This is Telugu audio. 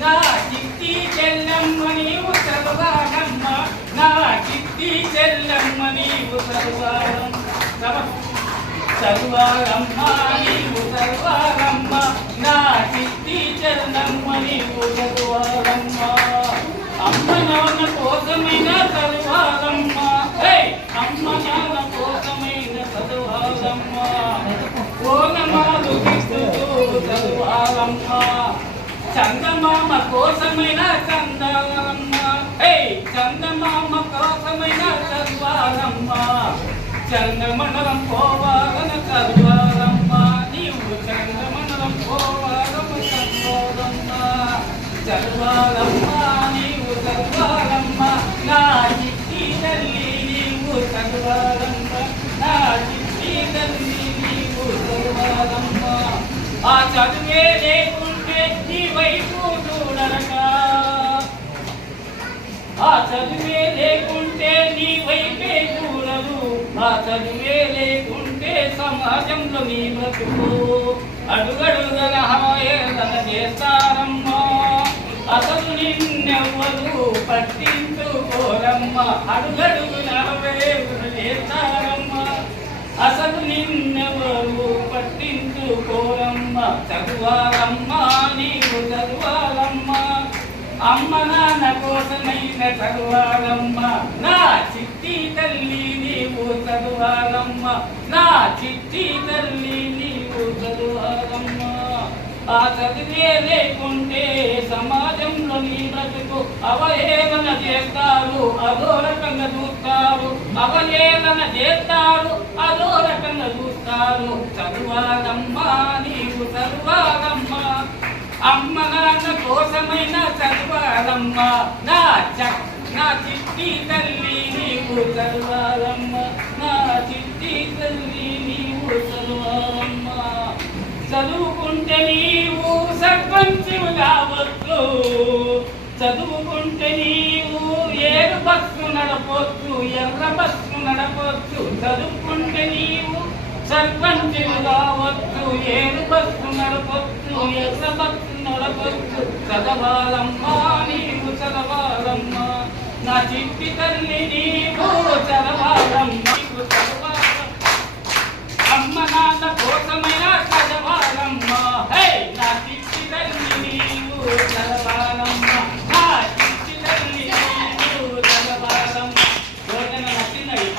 నా చిట్టి చెల్లమ్మ నీవు చదవాలమ్మ నా చిట్టి చెల్లమ్మ నీవు చదవాలమ్మ నీవు చదవాలమ్మ నా చిట్టి చెల్లమ్మ నీవు చదవాలమ్మ అమ్మ నాన్న కోసమైన చదవాలమ్మ అమ్మ నాన్న కోసమైన చదవాలమ్మ ఓనమాలు చదవాలమ్మ చందమామ కోసమైన చందాలమ్మ చందమామ కోసమైన చదవాలమ్మ చంద్రమండలం పోవాలన చదవాలమ్మ నీవు చంద్రమండలం పోవాలమ్మ చదవాలమ్మ చదవాలమ్మ నీవు చదవాలమ్మ నా చిట్టి తల్లి నీవు చదవాలమ్మ నా చిట్టి తల్లి నీవు చదవాలమ్మ ఆ చదువే లేకుంటే నీ వైపు చూడరక ఆ చదువే లేకుంటే నీ వైపే చూడరు ఆ చదువే లేకుంటే సమాజంలో నీ బ్రతుకు అడుగడుగన హాయేదన చేస్తారమ్మా అసలు నిన్నెవ్వరు పట్టించుకోరమ్మ అడుగడుగున వేగులు చేస్తారమ్మా అసలు నిన్నెవరు పట్టించుకోరమ్మ చదవాలమ్మ నీవు చదవాలమ్మ అమ్మ నాన్న కోసమైన చదవాలమ్మ నా చిట్టి తల్లి నీవు చదవాలమ్మ నా చిట్టి తల్లి నీవు చదవాలమ్మ ఆ చదివే లేకుంటే సమాజంలో నీ బ్రతుకు అవహేళన చేస్తారు అదో రకంగా చూస్తారు అవహేళన చేస్తారు అదో రకంగా చూస్తారు చదవాలమ్మ నీవు చదవాలమ్మ అమ్మ నాన్న కోసమైన చదవాలమ్మ నా చిట్టి తల్లి నీవు చదవాలమ్మ నా చిట్టి తల్లి నీవు చదవాలమ్మ చదువుకుంటే నీవు సర్పంచివు కావచ్చు చదువుకుంటే నీవు ఏడు బస్సు నడపొచ్చు ఎర్ర బస్సు నడపొచ్చు చదువుకుంటే నీవు సర్పంచివు కావచ్చు ఏడు బస్సు నడపొచ్చు ఎర్ర బస్సు నడపొచ్చు చదవాలమ్మ నీవు చదవాలమ్మ నా చిట్టి తల్లి నీవు చదవాలమ్మ